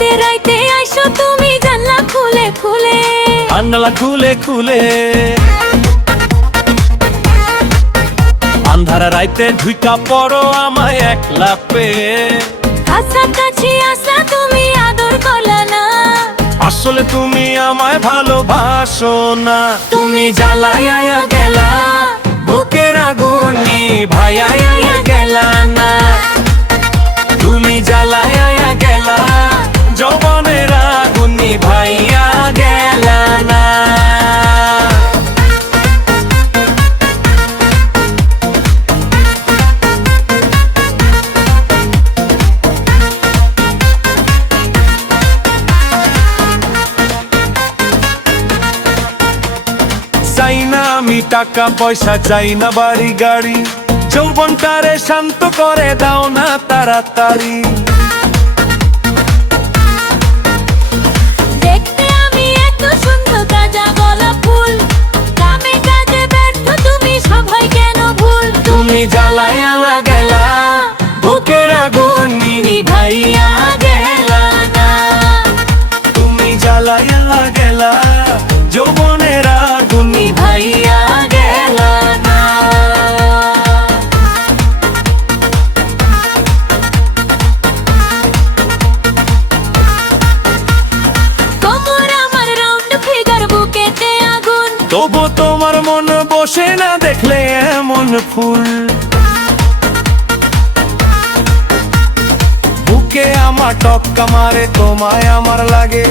রাইতে রাইতে আইসো তুমি জানলা খুলে খুলে, জানলা খুলে খুলে। আন্ধার রাইতে ঢুইকা পড়ো আমায় একলা পেয়ে, কাছাকাছি আসা তুমি আদর করলা না, আসলে তুমি আমায় ভালোবাসো না। তুমি জ্বালাইয়া গেলা, বুকের আগুন নিভাইয়া গেলা না। তুমি জ্বালাইয়া গেলা, যৌবনের আগুন নিভাইয়া গেলা না। চাই না আমি টাকা পয়সা, চাই না বাড়ি গাড়ি, যৌবনটারে শান্ত করে দাও না তাড়াতাড়ি। দেখতে আমি এত সুন্দর তাজা গোলাপ ফুল, কামে কাজে ব্যর্থ তুমি সবাই কেন ভুল। তুমি জ্বালাইয়া গেলা, বুকের আগুন নিভাইয়া গেলা না। তুমি জ্বালাইয়া গেলা, যৌবনের আগুন নিভাইয়া গেলা না। তোমার আমার রাউন্ড ফিগার বুকেতে আগুন, তবু তোমার মন বসে না দেখলে এমন ফুল। বুকে আমার টক্কা মারে, তোমায় আমার লাগে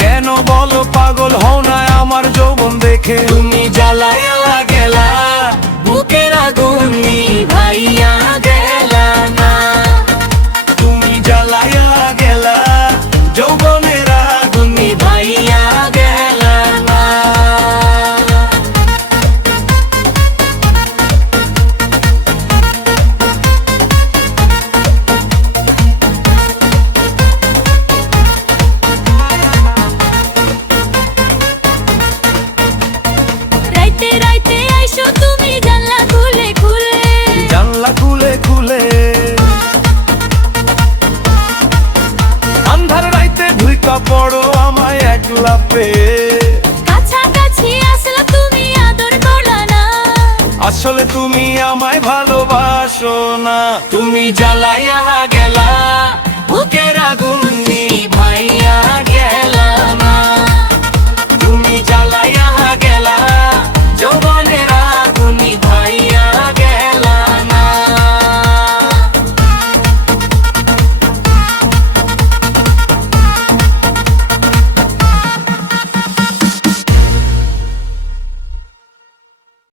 কেন বলো, পাগল হও না আমার যৌবন দেখে। তুমি জ্বালাইয়া গেলা, বুকের আগুন নিভাইয়া গেলা না। তুমি জ্বালাইয়া গেলা, যৌবনের আগুন নিভাইয়া গেলা না। রাইতে রাইতে আইসো তুমি জানলা খুলে খুলে, জানলা খুলে খুলে। আন্ধার রাইতে ঢুইকা পড়ো আমায় একলা পেয়ে, কাছাকাছি আসলে তুমি আদর করলা না, আসলে তুমি আমায় ভালোবাসো না। তুমি জ্বালাইয়া গেলা, বুকের আগুন